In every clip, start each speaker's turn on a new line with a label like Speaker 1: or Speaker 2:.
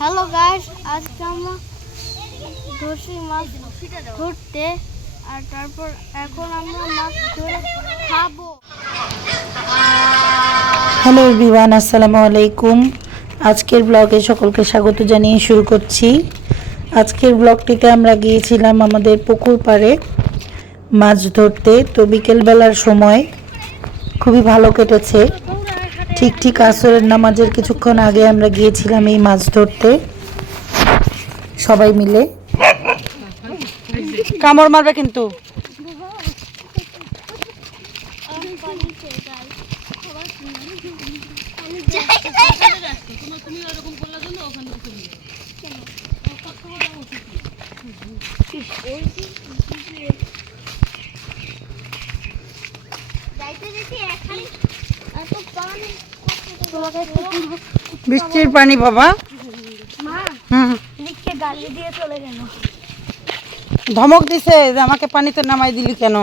Speaker 1: Hello guys আজকে আমরা ধরছি মাছ ধরতে, আর তারপর এখন আমরা মাছ ধরে খাব।
Speaker 2: হ্যালো এভরিওয়ান আসসালামু আলাইকুম। আজকের ব্লগে সকলকে স্বাগত জানিয়ে শুরু করছি। আজকের ব্লগটিতে আমরা গিয়েছিলাম আমাদের পুকুর পাড়ে মাছ ধরতে। তো বিকেলবেলার সময় খুবই ভালো কেটেছে। ঠিক ঠিক আসরের নামাজের কিছুক্ষণ আগে আমরা গিয়েছিলাম এই মাছ ধরতে। সবাই মিলে। কামড় মারবে কিন্তু। বৃষ্টির পানি বাবা।
Speaker 1: মা গালি দিয়ে
Speaker 2: ধমক দিছে যে আমাকে পানিতে নামাই দিলি কেন?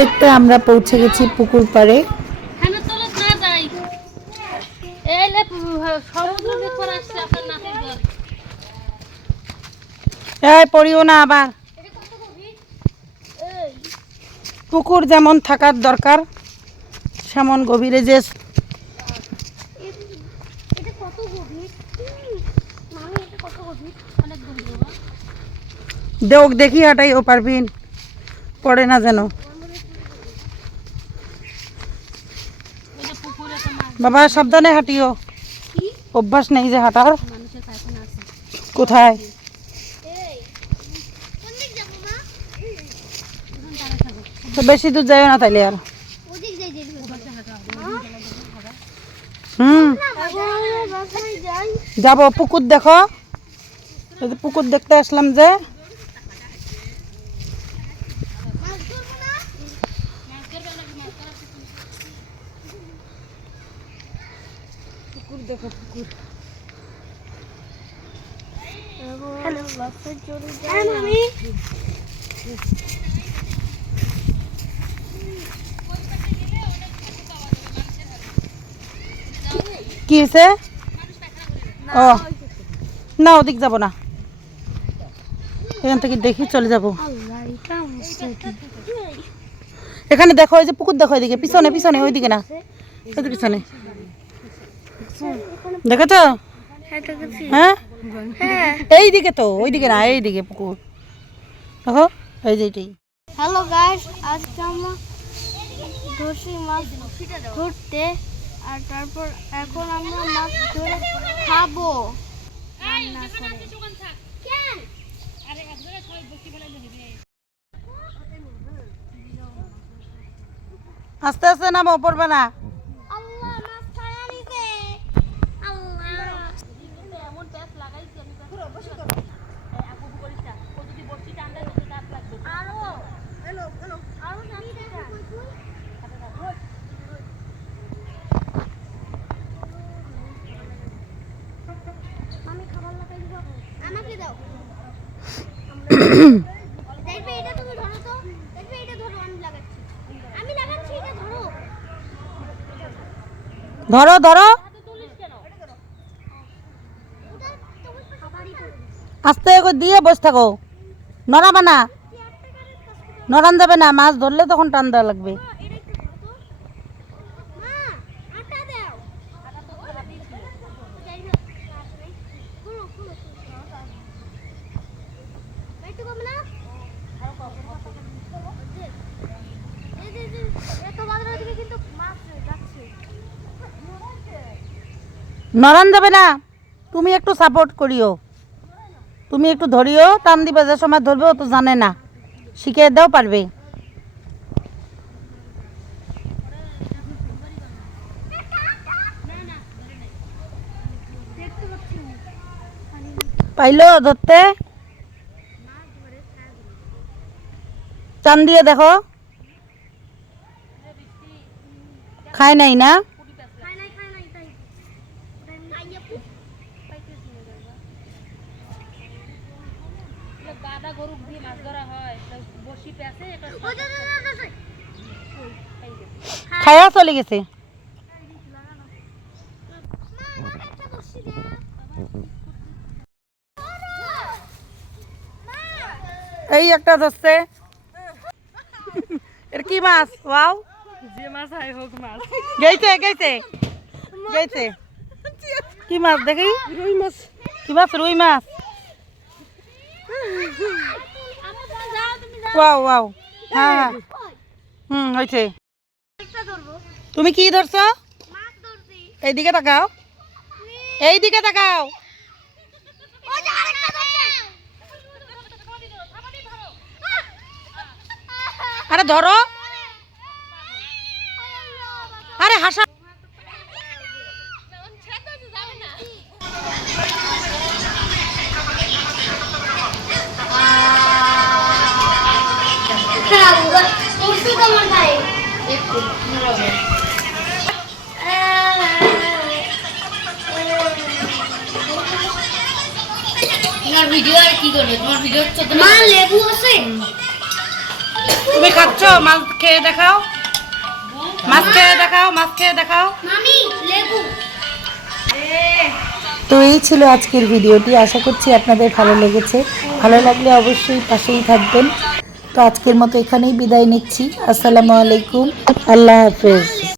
Speaker 2: দেখতে আমরা পৌঁছে গেছি পুকুর পাড়ে। পড়িও না আবার। পুকুর যেমন থাকার দরকার, সেমন গভীরে যে
Speaker 1: এটা কত গভীর মামি এটা কত গভীর
Speaker 3: অনেক গভীর বাবা
Speaker 2: দেখ দেখি হাঁটাই ও পারবিন পড়ে না যেন। বাবা সাবধানে হাঁটিও। অভ্যাস নেই যে হাঁটার। কোথায়?
Speaker 1: এই কোন দিক যাব মা?
Speaker 2: তো বেশি দূর যাইও না তাইলে আর।
Speaker 1: ওদিক যাই যাই
Speaker 2: হুম।
Speaker 1: যাই।
Speaker 2: যাব পুকুর দেখো। এই যে পুকুর দেখতে আসলাম যে
Speaker 1: মাছ ধরবো না
Speaker 2: পুকুর দেখো পুকুর
Speaker 1: হ্যালো বাসায় চলে যাই হ্যাঁ মামি
Speaker 2: কি হয়েছে ও না ওদিক যাব না এখান থেকে দেখি চলে যাব। এখানে দেখো এই যে পুকুর দেখো এদিকে পিছনে পিছনে ওইদিকে না। ওইদিকে পিছনে। দেখেছ?
Speaker 1: হ্যাঁ?
Speaker 2: এইদিকে তো ওইদিকে না এইদিকে পুকুর। দেখো এই যে
Speaker 1: হ্যালো গাইস আজকে আমরা ধরছি মাছ ধরতে আর তারপর এখন আমরা মাছ ধরে খাব। রান্না করে।
Speaker 2: আস্তে আস্তে নামো পড়বে না
Speaker 1: আল্লাহ মাছ ছাড়া নিছে আল্লাহ
Speaker 3: এমন প্যাঁচ লাগাইছি আমি আপু করিস না ও যদি বসছি টান্ডা তোকে দাঁত লাগবে
Speaker 1: আরও হ্যালো হ্যালো আরও যাচ্ছি আমি খাবার লাগাই দিব আমাকে দাও দেখবে এটা তুমি ধরো তো দেখবে এটা ধরো আমি লাগাচ্ছি আমি লাগাচ্ছি এটা ধরো
Speaker 2: ধরো ধরো
Speaker 1: ওটা তুমি খাবারই ধরো
Speaker 2: আস্তে করে দিয়ে বসে থাকো। নড়াবে না। নড়ান যাবে না মাছ ধরলে তখন টান দেওয়া লাগবে। নরান যাবে না। তুমি একটু সাপোর্ট করিও। তুমি একটু ধরিও, টান দিবে, যে সময় ধরবে, ও তো জানে না। শিখিয়ে দাও পারবে। পাইল ধরতে? টান দিয়ে দেখো। খায় নাই না?
Speaker 3: এগুলো গরু দিয়ে মাছ ধরা হয় বসি খাই গেছে
Speaker 2: খায়া চলে গেছে। এই একটা ধরছে। এর কি মাছ? ওয়াও।
Speaker 3: যে মাছ হয় হোক মাছ।
Speaker 2: গেছে গেছে গেছে কি মাছ দেখি?
Speaker 3: রুই মাছ।
Speaker 2: কি মাছ? রুই মাছ
Speaker 1: আমার তুমি যাও তুমি যাও
Speaker 2: ওয়াও ওয়াও। হ্যাঁ হ্যাঁ। হুম হয়েছে তুমি কি ধরছো? এইদিকে তাকাও। এইদিকে তাকাও। আরে ধরো।
Speaker 1: পরশু তোমার গায়ে
Speaker 3: তোমার ভিডিও আর কি করবে? তোমার ভিডিও চোদ্দ
Speaker 1: মা লেবু আছে?
Speaker 2: তুমি খাচ্ছ? মাছ খেয়ে দেখাও। মাছ খেয়ে দেখাও মাছ খেয়ে দেখাও।
Speaker 1: মামি লেবু।
Speaker 2: তো এই ছিল আজকের ভিডিওটি আশা করছি আপনাদের ভালো লেগেছে। ভালো লাগলে অবশ্যই পাশেই থাকবেন। তো আজকের মতো এখানেই বিদায় নিচ্ছি। আসসালামু আলাইকুম। আল্লাহ হাফেজ।